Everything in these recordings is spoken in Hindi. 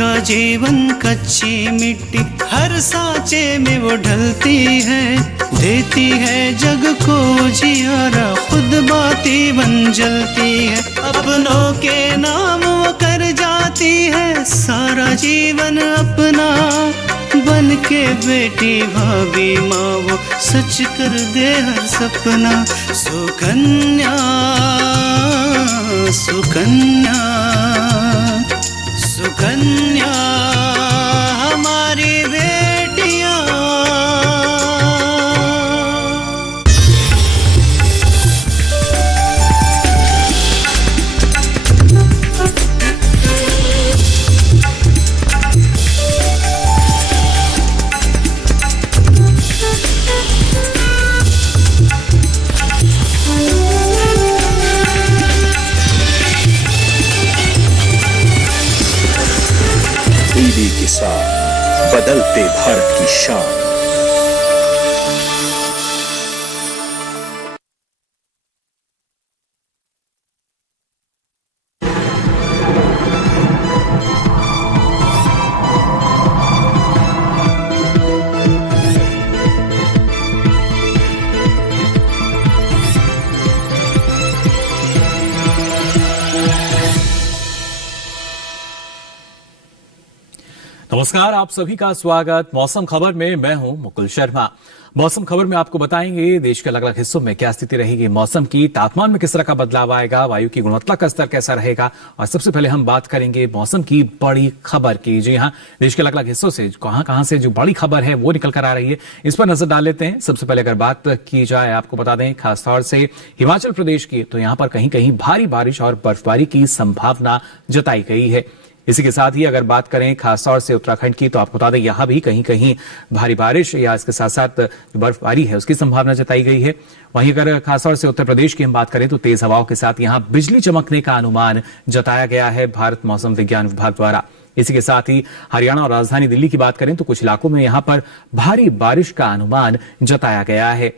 का जीवन कच्ची मिट्टी, हर सांचे में वो ढलती है, देती है जग को जियारा, खुद बाती बन जलती है। अपनों के नाम वो कर जाती है, सारा जीवन अपना बन के बेटी भाभी माँ वो सच कर दे हर सपना। सुकन्या सुकन्या सुकन्या हमारी बेटियां। टीवी के साथ बदलते भारत की शान। नमस्कार, आप सभी का स्वागत मौसम खबर में। मैं हूं मुकुल शर्मा। मौसम खबर में आपको बताएंगे देश के अलग अलग हिस्सों में क्या स्थिति रहेगी मौसम की, तापमान में किस तरह का बदलाव आएगा, वायु की गुणवत्ता का स्तर कैसा रहेगा, और सबसे पहले हम बात करेंगे मौसम की बड़ी खबर की। जी हां, देश के अलग अलग हिस्सों से कहां से जो बड़ी खबर है वो निकल कर आ रही है, इस पर नजर डाल लेते हैं। सबसे पहले अगर बात की जाए, आपको बता दें खासतौर से हिमाचल प्रदेश की, तो यहां पर कहीं कहीं भारी बारिश और बर्फबारी की संभावना जताई गई है। इसी के साथ ही अगर बात करें खासतौर से उत्तराखंड की, तो आपको बता दें यहां भी कहीं कहीं भारी बारिश या इसके साथ साथ बर्फबारी है उसकी संभावना जताई गई है। वहीं अगर खासतौर से उत्तर प्रदेश की हम बात करें तो तेज हवाओं के साथ यहां बिजली चमकने का अनुमान जताया गया है भारत मौसम विज्ञान विभाग द्वारा। इसी के साथ ही हरियाणा और राजधानी दिल्ली की बात करें तो कुछ इलाकों में यहां पर भारी बारिश का अनुमान जताया गया है।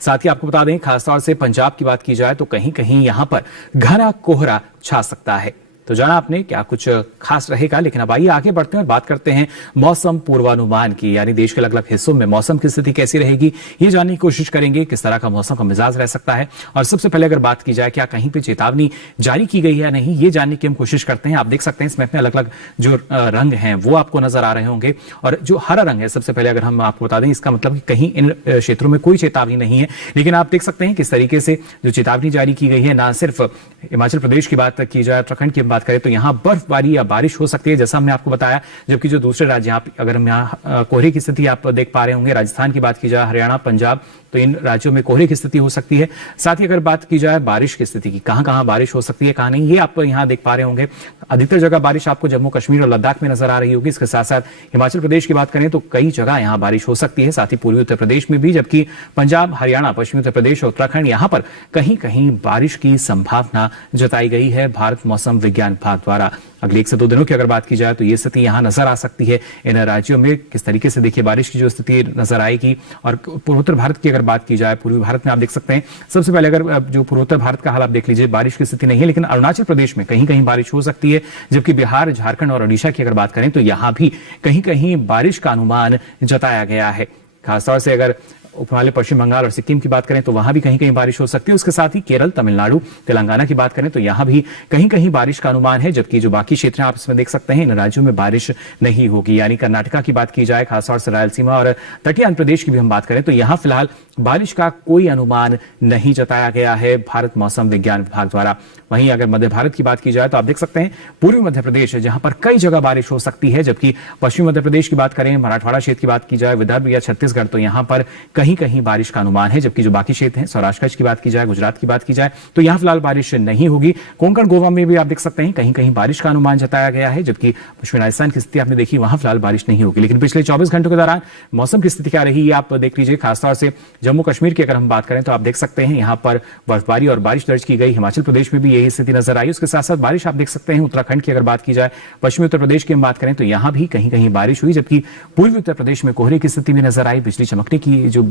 साथ ही आपको बता दें खासतौर से पंजाब की बात की जाए तो कहीं कहीं यहां पर घना कोहरा छा सकता है। तो जाना आपने क्या कुछ खास रहेगा, लेकिन अब आइए आगे बढ़ते हैं और बात करते हैं मौसम पूर्वानुमान की, यानी देश के अलग अलग हिस्सों में मौसम की स्थिति कैसी रहेगी ये जानने की कोशिश करेंगे, किस तरह का मौसम का मिजाज रह सकता है। और सबसे पहले अगर बात की जाए क्या कहीं पे चेतावनी जारी की गई है या नहीं, ये जानने की हम कोशिश करते हैं। आप देख सकते हैं इसमें अपने अलग अलग जो रंग हैं वो आपको नजर आ रहे होंगे, और जो हरा रंग है सबसे पहले अगर हम आपको बता दें इसका मतलब कि कहीं इन क्षेत्रों में कोई चेतावनी नहीं है, लेकिन आप देख सकते हैं किस तरीके से जो चेतावनी जारी की गई है, ना सिर्फ हिमाचल प्रदेश की बात की जाए, उत्तराखंड की बात करें तो यहां बर्फबारी या बारिश हो सकती है जैसा हमने आपको बताया, जबकि जो दूसरे राज्य अगर हम यहां कोहरे की स्थिति आप देख पा रहे होंगे, राजस्थान की बात की जाए, हरियाणा, पंजाब, तो इन राज्यों में कोहरे की स्थिति हो सकती है। साथ ही अगर बात की जाए बारिश की स्थिति की, कहां कहां बारिश हो सकती है कहां नहीं, ये आप यहां देख पा रहे होंगे। अधिकतर जगह बारिश आपको जम्मू कश्मीर और लद्दाख में नजर आ रही होगी। इसके साथ साथ हिमाचल प्रदेश की बात करें तो कई जगह यहां बारिश हो सकती है, साथ ही पूर्वी उत्तर प्रदेश में भी, जबकि पंजाब, हरियाणा, पश्चिमी उत्तर प्रदेश और उत्तराखंड यहां पर कहीं कहीं बारिश की संभावना जताई गई है भारत मौसम विज्ञान विभाग द्वारा। अगले 1 से 2 दिनों की अगर बात की जाए तो ये स्थिति यहां नजर आ सकती है। इन राज्यों में किस तरीके से देखिए बारिश की जो स्थिति नजर आएगी। और पूर्वोत्तर भारत की अगर बात की जाए, पूर्वी भारत में आप देख सकते हैं सबसे पहले अगर जो पूर्वोत्तर भारत का हाल आप देख लीजिए, बारिश की स्थिति नहीं है, लेकिन अरुणाचल प्रदेश में कहीं कहीं बारिश हो सकती है, जबकि बिहार, झारखंड और ओडिशा की अगर बात करें तो यहां भी कहीं कहीं बारिश का अनुमान जताया गया है। खासतौर से अगर उपमालय पश्चिम बंगाल और सिक्किम की बात करें तो वहां भी कहीं कहीं बारिश हो सकती है। उसके साथ ही केरल, तमिलनाडु, तेलंगाना की बात करें तो यहां भी कहीं कहीं बारिश का अनुमान है, जबकि जो बाकी क्षेत्र आप इसमें देख सकते हैं इन राज्यों में बारिश नहीं होगी। यानी कर्नाटका की बात की जाए, खासतौर से रायलसीमा और तटीय आंध्र प्रदेश की भी हम बात करें तो यहां फिलहाल बारिश का कोई अनुमान नहीं जताया गया है भारत मौसम विज्ञान विभाग द्वारा। वहीं अगर मध्य भारत की बात की जाए तो आप देख सकते हैं पूर्वी मध्य प्रदेश जहां पर कई जगह बारिश हो सकती है, जबकि पश्चिमी मध्य प्रदेश की बात करें, मराठवाड़ा क्षेत्र की बात की जाए, विदर्भ या छत्तीसगढ़, तो यहां पर कहीं कहीं बारिश का अनुमान है, जबकि जो बाकी क्षेत्र हैं, सौराष्ट्र कच्छ की बात की जाए, गुजरात की बात की जाए तो यहां फिलहाल बारिश नहीं होगी। कोंकण, गोवा में भी आप देख सकते हैं कहीं कहीं बारिश का अनुमान जताया गया है, जबकि पश्चिमी राजस्थान की स्थिति आपने देखी, वहां फिलहाल बारिश नहीं होगी। लेकिन पिछले 24 घंटों के दौरान मौसम की स्थिति क्या रही ये आप देख लीजिए। खासतौर से जम्मू कश्मीर की अगर हम बात करें तो आप देख सकते हैं यहां पर बर्फबारी और बारिश दर्ज की गई। हिमाचल प्रदेश में भी यही स्थिति नजर आई। उसके साथ साथ बारिश आप देख सकते हैं उत्तराखंड की अगर बात की जाए, पश्चिमी उत्तर प्रदेश की हम बात करें तो यहां भी कहीं कहीं बारिश हुई, जबकि पूर्वी उत्तर प्रदेश में कोहरे की स्थिति भी नजर आई। बिजली चमकने की जो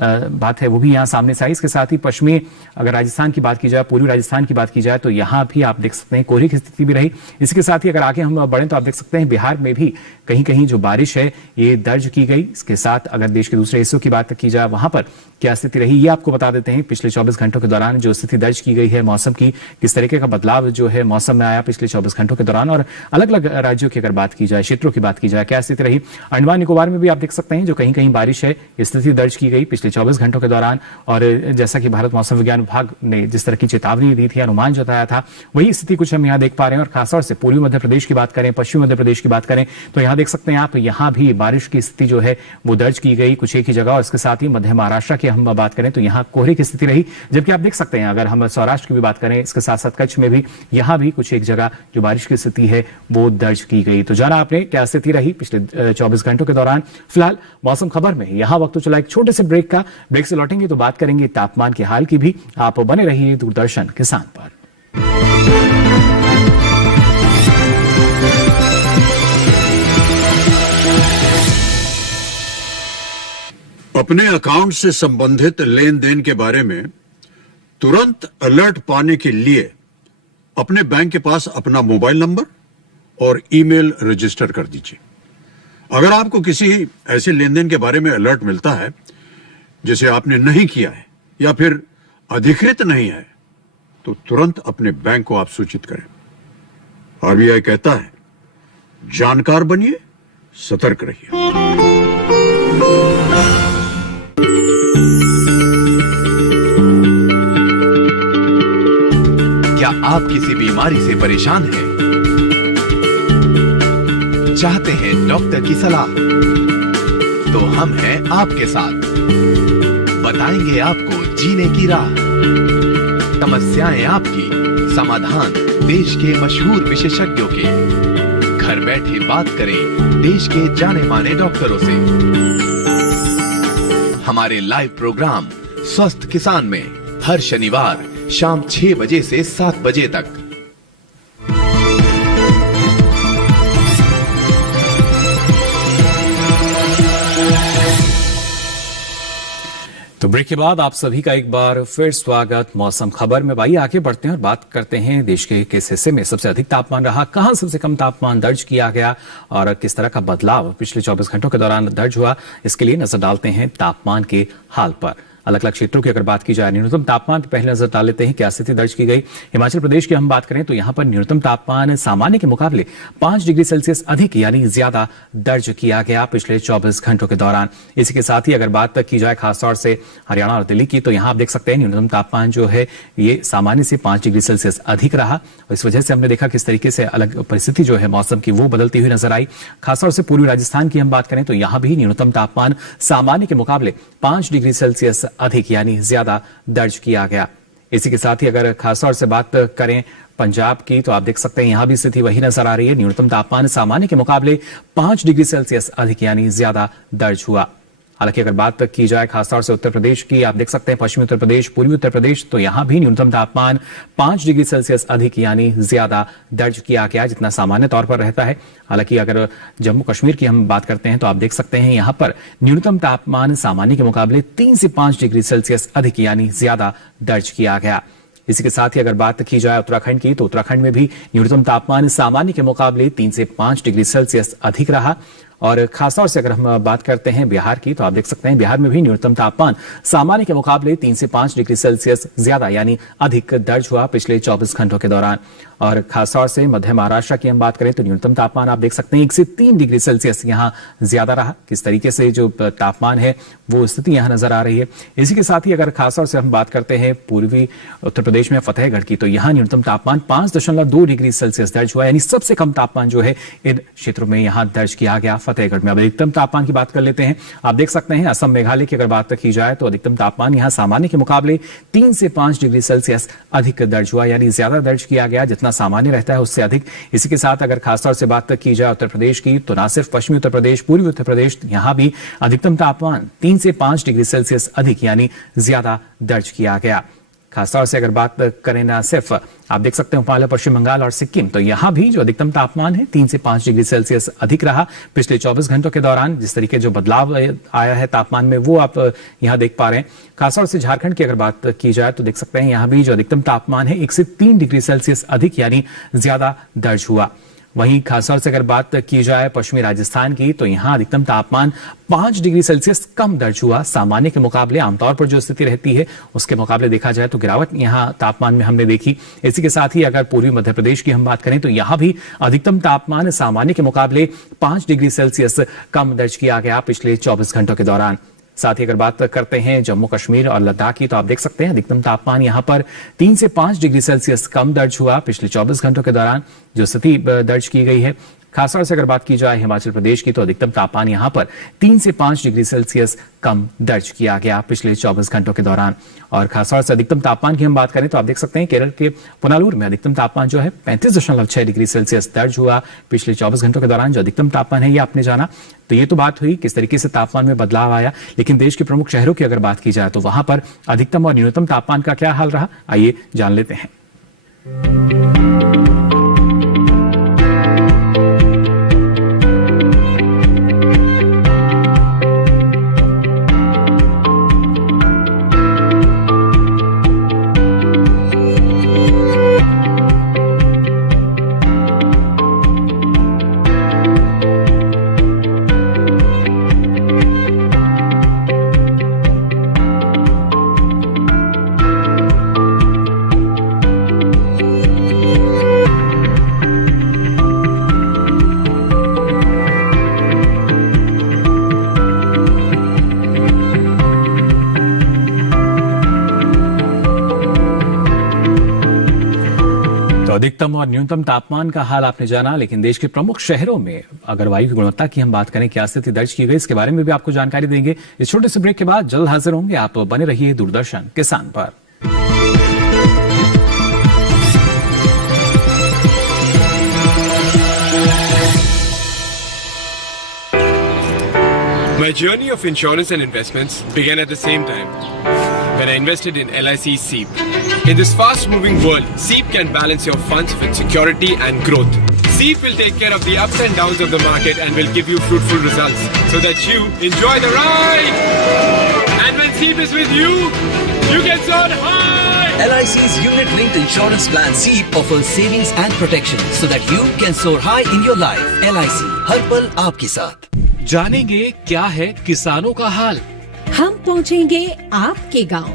बात है वो भी यहाँ सामने से आई। इसके साथ ही पश्चिमी अगर राजस्थान की बात की जाए, पूर्वी राजस्थान की बात की जाए तो यहाँ भी आप देख सकते हैं कोहरे की स्थिति भी रही। इसके साथ ही अगर आगे हम बढ़ें तो आप देख सकते हैं बिहार में भी कहीं कहीं जो बारिश है ये दर्ज की गई। इसके साथ अगर देश के दूसरे हिस्सों की बात की जाए वहां पर क्या स्थिति रही ये आपको बता देते हैं। पिछले 24 घंटों के दौरान जो स्थिति दर्ज की गई है मौसम की, किस तरीके का बदलाव जो है मौसम में आया पिछले 24 घंटों के दौरान, और अलग अलग राज्यों की अगर बात की जाए, क्षेत्रों की बात की जाए, क्या स्थिति रही। अंडमान निकोबार में भी आप देख सकते हैं जो कहीं कहीं बारिश है स्थिति दर्ज की गई पिछले 24 घंटों के दौरान। और जैसा कि भारत मौसम विज्ञान विभाग ने जिस तरह की चेतावनी दी थी, अनुमान जताया था, वही स्थिति कुछ हम यहाँ देख पा रहे हैं। और खासतौर से पूर्वी मध्य प्रदेश की बात करें, पश्चिमी मध्य प्रदेश की बात करें तो यहाँ देख सकते हैं आप, यहाँ भी बारिश की स्थिति जो है वो दर्ज की गई कुछ एक ही जगह। और इसके साथ ही मध्य महाराष्ट्र की हम बात करें तो यहाँ कोहरे की स्थिति रही। जबकि आप देख सकते हैं अगर हम सौराष्ट्र की भी बात करें, इसके साथ साथ कच्छ में भी यहाँ भी कुछ एक जगह जो बारिश की स्थिति है वो दर्ज की गई। तो जाना आपने क्या स्थिति रही पिछले 24 घंटों के दौरान। फिलहाल मौसम खबर में यहाँ वक्त तो चला एक छोटे से ब्रेक का। ब्रेक से लौटेंगे तो बात करेंगे तापमान के हाल की भी। आप बने रहिए दूरदर्शन किसान पर। अपने अकाउंट से संबंधित लेन देन के बारे में तुरंत अलर्ट पाने के लिए अपने बैंक के पास अपना मोबाइल नंबर और ईमेल रजिस्टर कर दीजिए। अगर आपको किसी ऐसे लेन देन के बारे में अलर्ट मिलता है जिसे आपने नहीं किया है या फिर अधिकृत नहीं है तो तुरंत अपने बैंक को आप सूचित करें। आरबीआई कहता है, जानकार बनिए, सतर्क रहिए। क्या आप किसी बीमारी से परेशान हैं? चाहते हैं डॉक्टर की सलाह? तो हम हैं आपके साथ, बताएंगे आपको जीने की राह। समस्याएं आपकी, समाधान देश के मशहूर विशेषज्ञों के। घर बैठे बात करें देश के जाने माने डॉक्टरों से। हमारे लाइव प्रोग्राम स्वस्थ किसान में हर शनिवार शाम 6 बजे से 7 बजे तक। तो ब्रेक के बाद आप सभी का एक बार फिर स्वागत मौसम खबर में। भाई आगे बढ़ते हैं और बात करते हैं देश के किस हिस्से में सबसे अधिक तापमान रहा, कहां सबसे कम तापमान दर्ज किया गया और किस तरह का बदलाव पिछले 24 घंटों के दौरान दर्ज हुआ। इसके लिए नजर डालते हैं तापमान के हाल पर। अलग अलग क्षेत्रों की अगर बात की जाए, न्यूनतम तापमान पर पहले नजर डाल लेते हैं क्या स्थिति दर्ज की गई। हिमाचल प्रदेश की हम बात करें तो यहाँ पर न्यूनतम तापमान सामान्य के मुकाबले 5 डिग्री सेल्सियस अधिक यानी ज्यादा दर्ज किया गया पिछले 24 घंटों के दौरान। इसी के साथ ही अगर बात की जाए खासतौर से हरियाणा और दिल्ली की तो यहाँ आप देख सकते हैं न्यूनतम तापमान जो है ये सामान्य से 5 डिग्री सेल्सियस अधिक रहा। और इस वजह से हमने देखा किस तरीके से अलग परिस्थिति जो है मौसम की वो बदलती हुई नजर आई। खासतौर से पूर्वी राजस्थान की हम बात करें तो यहाँ भी न्यूनतम तापमान सामान्य के मुकाबले 5 डिग्री सेल्सियस अधिक यानी ज्यादा दर्ज किया गया। इसी के साथ ही अगर खासतौर से बात करें पंजाब की तो आप देख सकते हैं यहां भी स्थिति वही नजर आ रही है। न्यूनतम तापमान सामान्य के मुकाबले 5 डिग्री सेल्सियस अधिक यानी ज्यादा दर्ज हुआ। हालांकि अगर बात की जाए खासतौर से उत्तर प्रदेश की, आप देख सकते हैं पश्चिमी उत्तर प्रदेश, पूर्वी उत्तर प्रदेश, तो यहां भी न्यूनतम तापमान 5 डिग्री सेल्सियस अधिक यानी ज्यादा दर्ज किया गया जितना सामान्य तौर पर रहता है। हालांकि अगर जम्मू कश्मीर की हम बात करते हैं तो आप देख सकते हैं यहां पर न्यूनतम तापमान सामान्य के मुकाबले 3 से 5 डिग्री सेल्सियस अधिक यानी ज्यादा दर्ज किया गया। इसी के साथ ही अगर बात की जाए उत्तराखंड की तो उत्तराखंड में भी न्यूनतम तापमान सामान्य के मुकाबले 3 से 5 डिग्री सेल्सियस अधिक रहा। और खासतौर से अगर हम बात करते हैं बिहार की तो आप देख सकते हैं बिहार में भी न्यूनतम तापमान सामान्य के मुकाबले 3 से 5 डिग्री सेल्सियस ज्यादा यानी अधिक दर्ज हुआ पिछले 24 घंटों के दौरान। और खासतौर से मध्य महाराष्ट्र की हम बात करें तो न्यूनतम तापमान आप देख सकते हैं 1 से 3 डिग्री सेल्सियस यहां ज्यादा रहा। किस तरीके से जो तापमान है वो स्थिति यहां नजर आ रही है। इसी के साथ ही अगर खासतौर से हम बात करते हैं पूर्वी उत्तर प्रदेश में फतेहगढ़ की तो यहां न्यूनतम तापमान 5.2 डिग्री सेल्सियस दर्ज हुआ यानी सबसे कम तापमान जो है इन क्षेत्रों में यहां दर्ज किया गया फतेहगढ़ में। अब अधिकतम तापमान की बात कर लेते हैं। आप देख सकते हैं असम मेघालय की अगर बात की जाए तो अधिकतम तापमान यहां सामान्य के मुकाबले 3 से 5 डिग्री सेल्सियस अधिक दर्ज हुआ यानी ज्यादा दर्ज किया गया जितना सामान्य रहता है उससे अधिक। इसी के साथ अगर खासतौर से बात की जाए उत्तर प्रदेश की तो ना सिर्फ पश्चिमी उत्तर प्रदेश, पूर्वी उत्तर प्रदेश, यहां भी अधिकतम तापमान 3 से 5 डिग्री सेल्सियस अधिक यानी ज्यादा दर्ज किया गया। खासतौर से अगर बात करें ना सिर्फ आप देख सकते हैं हिमालय, पश्चिम बंगाल और सिक्किम, तो यहाँ भी जो अधिकतम तापमान है 3 से 5 डिग्री सेल्सियस अधिक रहा पिछले 24 घंटों के दौरान। जिस तरीके जो बदलाव आया है तापमान में वो आप यहाँ देख पा रहे हैं। खासतौर से झारखंड की अगर बात की जाए तो देख सकते हैं यहाँ भी जो अधिकतम तापमान है 1 से 3 डिग्री सेल्सियस अधिक यानी ज्यादा दर्ज हुआ। वहीं खासतौर से अगर बात की जाए पश्चिमी राजस्थान की तो यहाँ अधिकतम तापमान 5 डिग्री सेल्सियस कम दर्ज हुआ। सामान्य के मुकाबले आमतौर पर जो स्थिति रहती है उसके मुकाबले देखा जाए तो गिरावट यहाँ तापमान में हमने देखी। इसी के साथ ही अगर पूर्वी मध्य प्रदेश की हम बात करें तो यहाँ भी अधिकतम तापमान सामान्य के मुकाबले 5 डिग्री सेल्सियस कम दर्ज किया गया पिछले 24 घंटों के दौरान। साथ ही अगर बात करते हैं जम्मू कश्मीर और लद्दाख की तो आप देख सकते हैं अधिकतम तापमान यहां पर 3 से 5 डिग्री सेल्सियस कम दर्ज हुआ पिछले 24 घंटों के दौरान जो स्थिति दर्ज की गई है। खासतौर से अगर बात की जाए हिमाचल प्रदेश की तो अधिकतम तापमान यहां पर 3 से 5 डिग्री सेल्सियस कम दर्ज किया गया पिछले 24 घंटों के दौरान। और खासतौर से अधिकतम तापमान की हम बात करें तो आप देख सकते हैं केरल के पुनालूर में अधिकतम तापमान जो है 35.6 डिग्री सेल्सियस दर्ज हुआ पिछले 24 घंटों के दौरान। जो अधिकतम तापमान है ये आपने जाना। तो ये तो बात हुई किस तरीके से तापमान में बदलाव आया, लेकिन देश के प्रमुख शहरों की अगर बात की जाए तो वहां पर अधिकतम और न्यूनतम तापमान का क्या हाल रहा, आइए जान लेते हैं। अधिकतम और न्यूनतम तापमान का हाल आपने जाना, लेकिन देश के प्रमुख शहरों में अगर वायु की गुणवत्ता की हम बात करें क्या स्थिति दर्ज की गई इसके बारे में भी आपको जानकारी देंगे। इस छोटे से ब्रेक के बाद जल्द हाजिर होंगे। आप बने रहिए दूरदर्शन किसान पर। My journey of insurance and investments began at the same time when I invested in LIC SEEP. In this fast-moving world, SEEP can balance your funds with security and growth. SEEP will take care of the ups and downs of the market and will give you fruitful results so that you enjoy the ride. And when SEEP is with you, you can soar high. LIC's unit-linked insurance plan SEEP offers savings and protection so that you can soar high in your life. LIC, हर पल आपके साथ। जानेंगे क्या है किसानों का हाल, हम पहुंचेंगे आपके गांव,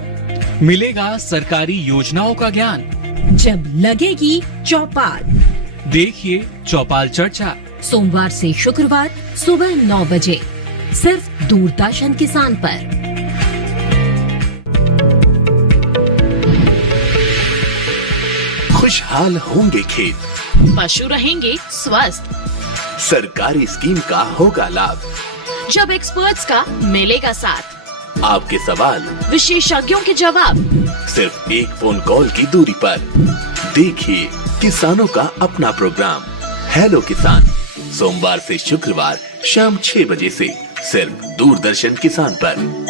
मिलेगा सरकारी योजनाओं का ज्ञान, जब लगेगी चौपाल। देखिए चौपाल चर्चा सोमवार से शुक्रवार सुबह 9 बजे सिर्फ दूरदर्शन किसान पर। खुशहाल होंगे खेत, पशु रहेंगे स्वस्थ, सरकारी स्कीम का होगा लाभ, जब एक्सपर्ट्स का मिलेगा साथ, आपके सवाल विशेषज्ञों के जवाब, सिर्फ एक फोन कॉल की दूरी पर। देखिए किसानों का अपना प्रोग्राम हेलो किसान, सोमवार से शुक्रवार शाम 6 बजे से सिर्फ दूरदर्शन किसान पर।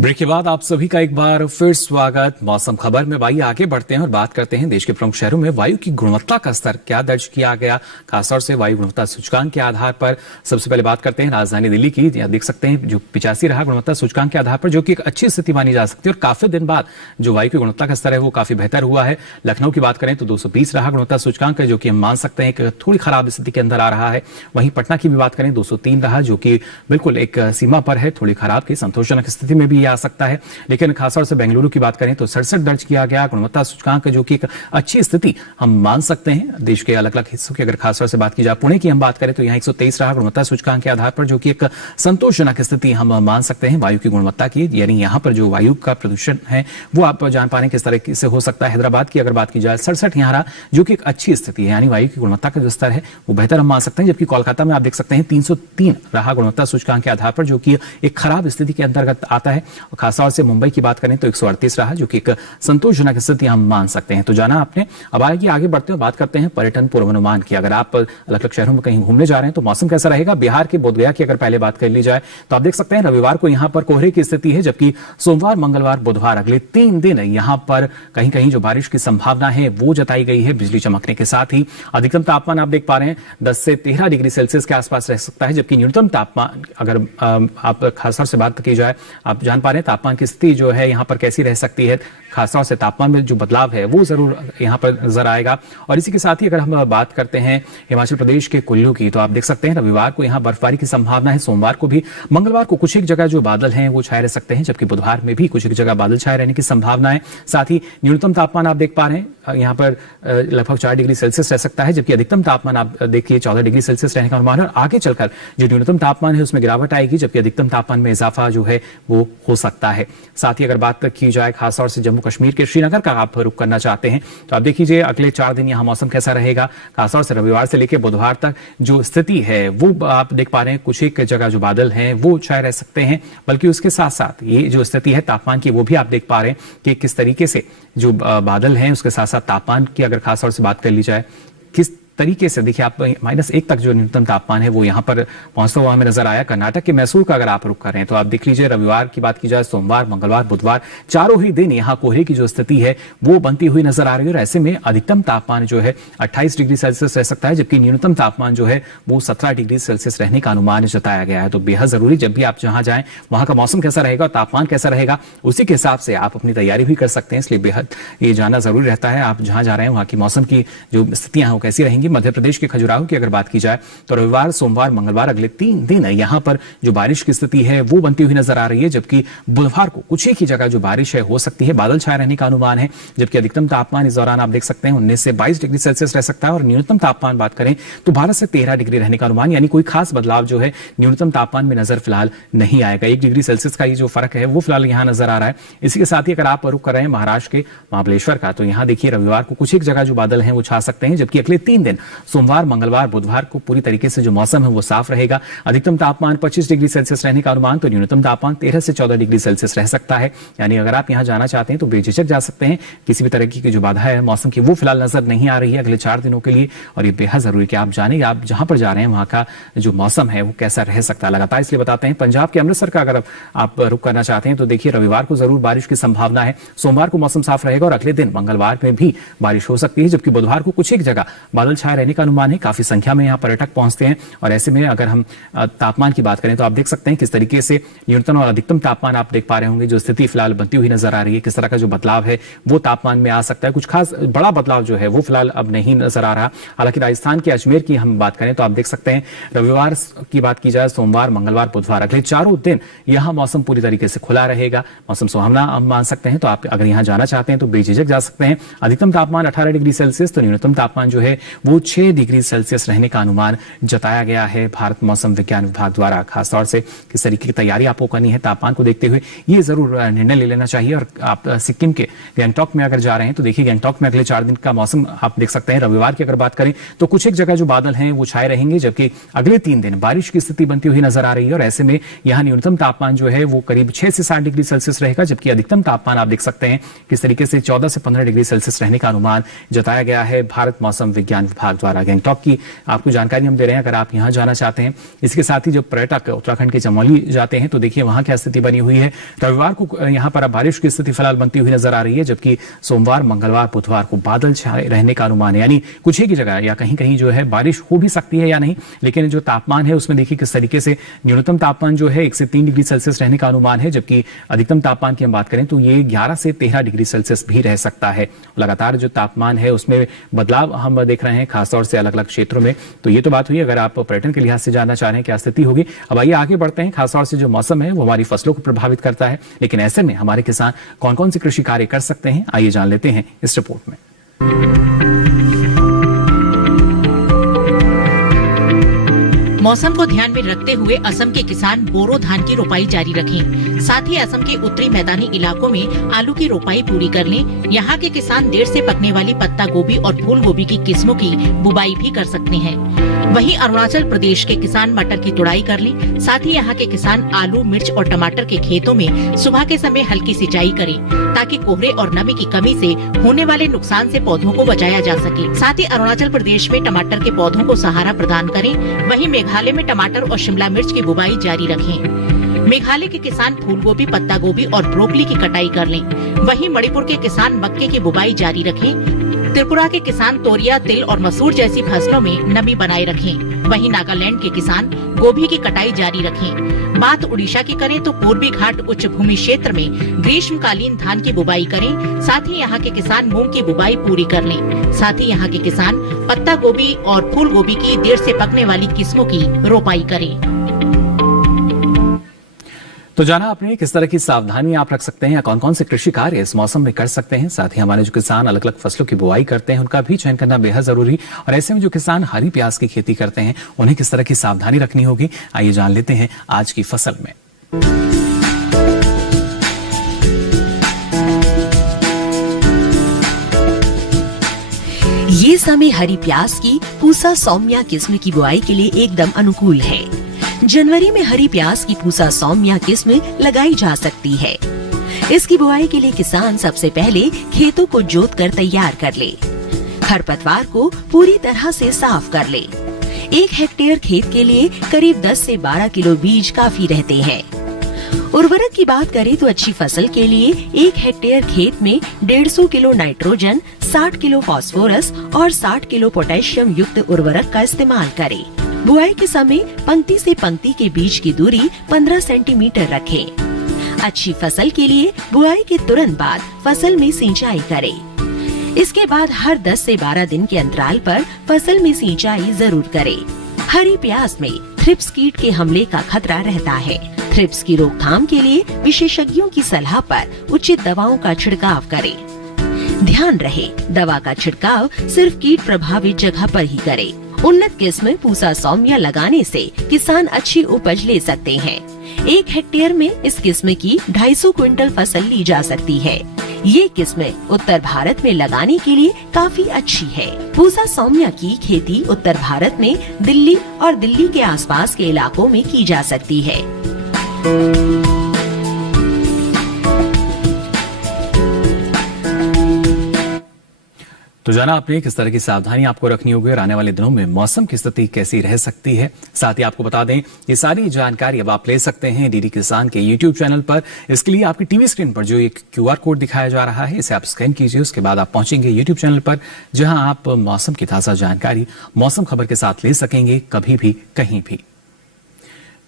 ब्रेक के बाद आप सभी का एक बार फिर स्वागत। मौसम खबर में आइए आगे बढ़ते हैं और बात करते हैं देश के प्रमुख शहरों में वायु की गुणवत्ता का स्तर क्या दर्ज किया गया, खासतौर से वायु गुणवत्ता सूचकांक के आधार पर। सबसे पहले बात करते हैं राजधानी दिल्ली की। यहाँ देख सकते हैं जो 85 रहा गुणवत्ता सूचकांक के आधार पर, जो कि एक अच्छी स्थिति मानी जा सकती है और काफी दिन बाद जो वायु की गुणवत्ता का स्तर है वो काफी बेहतर हुआ है। लखनऊ की बात करें तो 220 रहा गुणवत्ता सूचकांक, जो कि हम मान सकते हैं कि थोड़ी खराब स्थिति के अंदर आ रहा है। वहीं पटना की भी बात करें 203 रहा, जो कि बिल्कुल एक सीमा पर है, थोड़ी खराब की संतोषजनक स्थिति में भी आ सकता है। लेकिन खासतौर से बेंगलुरु की बात करें तो 67 दर्ज किया गया गुणवत्ता सूचकांक, जो कि एक अच्छी स्थिति हम मान सकते हैं देश के अलग अलग हिस्सों की। अगर खासतौर से बात की जाए पुणे की हम बात करें तो यहाँ 123 रहा गुणवत्ता सूचकांक के आधार पर, जो कि एक संतोषजनक स्थिति हम मान सकते हैं वायु की गुणवत्ता की। यानी यहाँ पर जो वायु का प्रदूषण है वो आप जान पा रहे हैं किस तरह से हो सकता है। हैदराबाद की अगर बात की जाए 67 यहाँ रहा, जो कि एक अच्छी स्थिति है, यानी वायु की गुणवत्ता का जो स्तर है वो बेहतर हम मान सकते हैं। जबकि कोलकाता में आप देख सकते हैं 303 रहा गुणवत्ता सूचकांक के आधार पर, जो कि एक खराब स्थिति के अंतर्गत आता है। और खासतौर से मुंबई की बात करें तो 138 रहा, जो कि एक संतोषजनक स्थिति हम मान सकते हैं। तो जाना आपने, अब आगे बढ़ते हैं, बात करते हैं पर्यटन पूर्वानुमान की। अगर आप अलग अलग शहरों में कहीं घूमने जा रहे हैं तो मौसम कैसा रहेगा। बिहार के बोधगया की अगर पहले बात कर ली जाए तो आप देख सकते हैं रविवार को यहां पर कोहरे की स्थिति है, जबकि सोमवार, मंगलवार, बुधवार अगले 3 दिन यहां पर कहीं कहीं जो बारिश की संभावना है वो जताई गई है, बिजली चमकने के साथ ही। अधिकतम तापमान आप देख पा रहे हैं 10 से 13 डिग्री सेल्सियस के आसपास रह सकता है, जबकि न्यूनतम तापमान अगर आप खासतौर से बात की जाए, आप जान पा रहे हैं तापमान की स्थिति जो है यहां पर कैसी रह सकती है। खासतौर से तापमान में जो बदलाव है वो जरूर यहां पर नजर आएगा। और इसी के साथ ही अगर हम बात करते हैं हिमाचल प्रदेश के कुल्लू की, तो आप देख सकते हैं रविवार को यहां बर्फबारी की संभावना है, सोमवार को भी, मंगलवार को कुछ एक जगह जो बादल हैं वो छाए रह सकते हैं, जबकि बुधवार में भी कुछ एक जगह बादल छाए रहने की संभावना है। साथ ही न्यूनतम तापमान आप देख पा रहे हैं यहां पर लगभग 4 डिग्री सेल्सियस रह सकता है, जबकि अधिकतम तापमान आप देखिए 14 डिग्री सेल्सियस रहने का अनुमान है। और आगे चलकर जो न्यूनतम तापमान है उसमें गिरावट आएगी, जबकि अधिकतम तापमान में इजाफा जो है वो हो सकता है। साथ ही अगर बात की जाए खासतौर से जम्मू कश्मीर के श्रीनगर का आप रुख करना चाहते हैं तो आप देखिए अगले 4 दिन यहां मौसम कैसा रहेगा। खासतौर से रविवार से लेकर बुधवार तक जो स्थिति है वो आप देख पा रहे हैं, कुछ एक जगह जो बादल हैं वो छाए रह सकते हैं, बल्कि उसके साथ साथ ये जो स्थिति है तापमान की वो भी आप देख पा रहे हैं कि किस तरीके से जो बादल हैं उसके साथ साथ तापमान की अगर खासतौर से बात कर ली जाए किस तरीके से, देखिए आप -1 तक जो न्यूनतम तापमान है वो यहां पर पहुंचता हुआ हमें नजर आया। कर्नाटक के मैसूर का अगर आप रुख करें तो आप देख लीजिए रविवार की बात की जाए, सोमवार, मंगलवार, बुधवार चारों ही दिन यहां कोहरे की जो स्थिति है वो बनती हुई नजर आ रही है। और ऐसे में अधिकतम तापमान जो है 28 डिग्री सेल्सियस रह सकता है, जबकि न्यूनतम तापमान जो है वो 17 डिग्री सेल्सियस रहने का अनुमान जताया गया है। तो बेहद जरूरी, जब भी आप जहां जाएं वहां का मौसम कैसा रहेगा, तापमान कैसा रहेगा, उसी के हिसाब से आप अपनी तैयारी भी कर सकते हैं। इसलिए बेहद ये जानना जरूरी रहता है आप जहां जा रहे हैं वहां की मौसम की जो स्थितियां हैं वो कैसी रहेंगी। मध्य प्रदेश के खजुराहो की अगर बात की जाए तो रविवार, सोमवार, मंगलवार अगले 3 दिन यहां पर जो बारिश की स्थिति है वो बनती हुई नजर आ रही है, जबकि बुधवार को कुछ एक ही जगह जो बारिश है हो सकती है, बादल छाए रहने का अनुमान है। जबकि अधिकतम तापमान इस दौरान आप देख सकते हैं 19 से 22 डिग्री सेल्सियस रह सकता है और न्यूनतम तापमान बात करें तो 12 से 13 डिग्री रहने का अनुमान, यानी कोई खास बदलाव जो है न्यूनतम तापमान में नजर फिलहाल नहीं आएगा। 1 डिग्री सेल्सियस का ये जो फर्क है वो फिलहाल यहां नजर आ रहा है। इसी के साथ ही अगर आप रुख कर रहे हैं महाराष्ट्र के महाबलेश्वर का, तो यहां देखिए रविवार को कुछ एक जगह जो बादल हैं वो छा सकते हैं, जबकि अगले 3 दिन सोमवार, मंगलवार, बुधवार को पूरी तरीके से जो मौसम है वो साफ रहेगा। अधिकतम तापमान 25 डिग्री सेल्सियस रहने का अनुमान, तो न्यूनतम तापमान 13 से 14 डिग्री सेल्सियस रह सकता है। यानी अगर आप यहां जाना चाहते हैं तो बेझिझक जा सकते हैं, किसी भी तरह की जो बाधा है मौसम की वो फिलहाल नजर नहीं आ रही है अगले 4 दिनों के लिए। और ये बेहद जरूरी कि आप जाने आप जहां पर जा रहे हैं वहां का जो मौसम है वो कैसा रह सकता है लगातार। इसलिए बताते हैं पंजाब के अमृतसर का अगर आप रुख करना चाहते हैं तो देखिए रविवार को जरूर बारिश की संभावना है, सोमवार को मौसम साफ रहेगा और अगले दिन मंगलवार में भी बारिश हो सकती है, जबकि बुधवार को कुछ एक जगह बादल छाए रहने का अनुमान है। काफी संख्या में यहाँ पर्यटक पहुंचते हैं और ऐसे में अगर हम तापमान की बात करें तो आप देख सकते हैं किस तरीके से न्यूनतम और अधिकतम तापमान आप देख पा रहे होंगे, जो स्थिति फिलहाल बनती हुई नजर आ रही है, किस तरह का जो बदलाव है वो तापमान में आ सकता है। कुछ खास बड़ा बदलाव जो है वो फिलहाल अब नहीं नजर आ रहा। हालांकि राजस्थान के अजमेर की हम बात करें तो आप देख सकते हैं रविवार की बात की जाए, सोमवार, मंगलवार, बुधवार अगले चारों दिन यहां मौसम पूरी तरीके से खुला रहेगा, मौसम सुहावना हम मान सकते हैं। तो आप अगर यहां जाना चाहते हैं तो बेझिझक जा सकते हैं। अधिकतम तापमान 18 डिग्री सेल्सियस, तो न्यूनतम तापमान जो है वो 6 डिग्री सेल्सियस रहने का अनुमान जताया गया है भारत मौसम विज्ञान विभाग द्वारा। खासतौर से किस तरीके की तैयारी आपको करनी है तापमान को देखते हुए ये जरूर निर्णय ले लेना चाहिए। और आप सिक्किम के गैंगटॉक में अगर जा रहे हैं तो देखिए गैंगटॉक में अगले 4 दिन का मौसम आप देख सकते हैं। रविवार की अगर बात करें तो कुछ एक जगह जो बादल हैं वो छाए रहेंगे, जबकि अगले 3 दिन बारिश की स्थिति बनती हुई नजर आ रही है। और ऐसे में यहाँ न्यूनतम तापमान जो है वो करीब 6 से 7 डिग्री सेल्सियस रहेगा, जबकि अधिकतम तापमान आप देख सकते हैं किस तरीके से 14 से 15 डिग्री सेल्सियस रहने का अनुमान जताया गया है भारत मौसम विज्ञान विभाग द्वारा। गैंगटॉक की आपको जानकारी हम दे रहे हैं अगर आप यहां जाना चाहते हैं। इसके साथ ही जब पर्यटक उत्तराखंड के चमोली जाते हैं तो देखिए वहां क्या स्थिति बनी हुई है। रविवार को यहां पर बारिश की स्थिति फिलहाल बनती हुई नजर आ रही है, जबकि सोमवार, मंगलवार, बुधवार को बादल छाए रहने का अनुमान है, यानी कुछ ही की जगह या कहीं कहीं जो है बारिश हो भी सकती है या नहीं। लेकिन जो तापमान है उसमें देखिए किस तरीके से न्यूनतम तापमान जो है 1 से 3 डिग्री सेल्सियस रहने का अनुमान है, जबकि अधिकतम तापमान की हम बात करें तो ये 11 से 13 डिग्री सेल्सियस भी रह सकता है। लगातार जो तापमान है उसमें बदलाव हम देख रहे हैं खासतौर से अलग अलग क्षेत्रों में। तो ये तो बात हुई अगर आप पर्यटन के लिहाज से जानना चाह रहे हैं क्या स्थिति होगी। अब आइए आगे बढ़ते हैं। खासतौर से जो मौसम है वो हमारी फसलों को प्रभावित करता है, लेकिन ऐसे में हमारे किसान कौन कौन से कृषि कार्य कर सकते हैं आइए जान लेते हैं इस रिपोर्ट में। मौसम को ध्यान में रखते हुए असम के किसान बोरो धान की रोपाई जारी रखें। साथ ही असम के उत्तरी मैदानी इलाकों में आलू की रोपाई पूरी कर लें। यहाँ के किसान देर से पकने वाली पत्ता गोभी और फूल गोभी की किस्मों की बुवाई भी कर सकते हैं। वहीं अरुणाचल प्रदेश के किसान मटर की तुड़ाई कर लें। साथ ही यहाँ के किसान आलू, मिर्च और टमाटर के खेतों में सुबह के समय हल्की सिंचाई करें, ताकि कोहरे और नमी की कमी से होने वाले नुकसान से पौधों को बचाया जा सके। साथ ही अरुणाचल प्रदेश में टमाटर के पौधों को सहारा प्रदान करें। वहीं मेघालय में टमाटर और शिमला मिर्च की बुवाई जारी रखें। मेघालय के किसान फूल गोभी, पत्ता गोभी और ब्रोकली की कटाई कर लें। वहीं मणिपुर के किसान मक्के की बुवाई जारी रखें। त्रिपुरा के किसान तोरिया, तिल और मसूर जैसी फसलों में नमी बनाए रखें। वहीं नागालैंड के किसान गोभी की कटाई जारी रखें। बात उड़ीसा की करें तो पूर्वी घाट उच्च भूमि क्षेत्र में ग्रीष्मकालीन धान की बुवाई करें। साथ ही यहाँ के किसान मूंग की बुवाई पूरी कर लें। साथ ही यहाँ के किसान पत्ता गोभी और फूल गोभी की देर से पकने वाली किस्मों की रोपाई करें। तो जाना आपने किस तरह की सावधानी आप रख सकते हैं या कौन कौन से कृषि कार्य इस मौसम में कर सकते हैं। साथ ही हमारे जो किसान अलग अलग फसलों की बुआई करते हैं उनका भी चयन करना बेहद जरूरी, और ऐसे में जो किसान हरी प्याज की खेती करते हैं उन्हें किस तरह की सावधानी रखनी होगी, आइए जान लेते हैं आज की फसल में। ये समय हरी प्याज की पूसा सौम्या किस्म की बुआई के लिए एकदम अनुकूल है। जनवरी में हरी प्याज की पूसा सौम्या किस्म लगाई जा सकती है। इसकी बुआई के लिए किसान सबसे पहले खेतों को जोत कर तैयार कर ले। खरपतवार को पूरी तरह से साफ कर ले। 1 हेक्टेयर खेत के लिए करीब 10 से 12 किलो बीज काफी रहते हैं। उर्वरक की बात करें तो अच्छी फसल के लिए 1 हेक्टेयर खेत में 150 किलो नाइट्रोजन, 60 किलो फास्फोरस और 60 किलो पोटेशियम युक्त उर्वरक का इस्तेमाल करें। बुआई के समय पंक्ति से पंक्ति के बीच की दूरी 15 सेंटीमीटर रखें। अच्छी फसल के लिए बुआई के तुरंत बाद फसल में सिंचाई करें। इसके बाद हर 10 से 12 दिन के अंतराल पर फसल में सिंचाई जरूर करें। हरी प्याज में थ्रिप्स कीट के हमले का खतरा रहता है। थ्रिप्स की रोकथाम के लिए विशेषज्ञों की सलाह पर उचित दवाओं का छिड़काव करें। ध्यान रहे, दवा का छिड़काव सिर्फ कीट प्रभावित जगह पर ही करें। उन्नत किस्म पूसा सौम्या लगाने से किसान अच्छी उपज ले सकते हैं। 1 हेक्टेयर में इस किस्म की 250 क्विंटल फसल ली जा सकती है। ये किस्म उत्तर भारत में लगाने के लिए काफी अच्छी है। पूसा सौम्या की खेती उत्तर भारत में दिल्ली और दिल्ली के आसपास के इलाकों में की जा सकती है। तो जाना आपने किस तरह की सावधानी आपको रखनी होगी और आने वाले दिनों में मौसम की स्थिति कैसी रह सकती है। साथ ही आपको बता दें ये सारी जानकारी अब आप ले सकते हैं डीडी किसान के यूट्यूब चैनल पर। इसके लिए आपकी टीवी स्क्रीन पर जो एक QR कोड दिखाया जा रहा है इसे आप स्कैन कीजिए। उसके बाद आप पहुंचेंगे यूट्यूब चैनल पर जहां आप मौसम की ताजा जानकारी मौसम खबर के साथ ले सकेंगे कभी भी कहीं भी।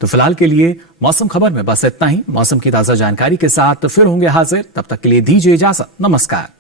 तो फिलहाल के लिए मौसम खबर में बस इतना ही। मौसम की ताजा जानकारी के साथ फिर होंगे हाजिर, तब तक के लिए दीजिए इजाजत। नमस्कार।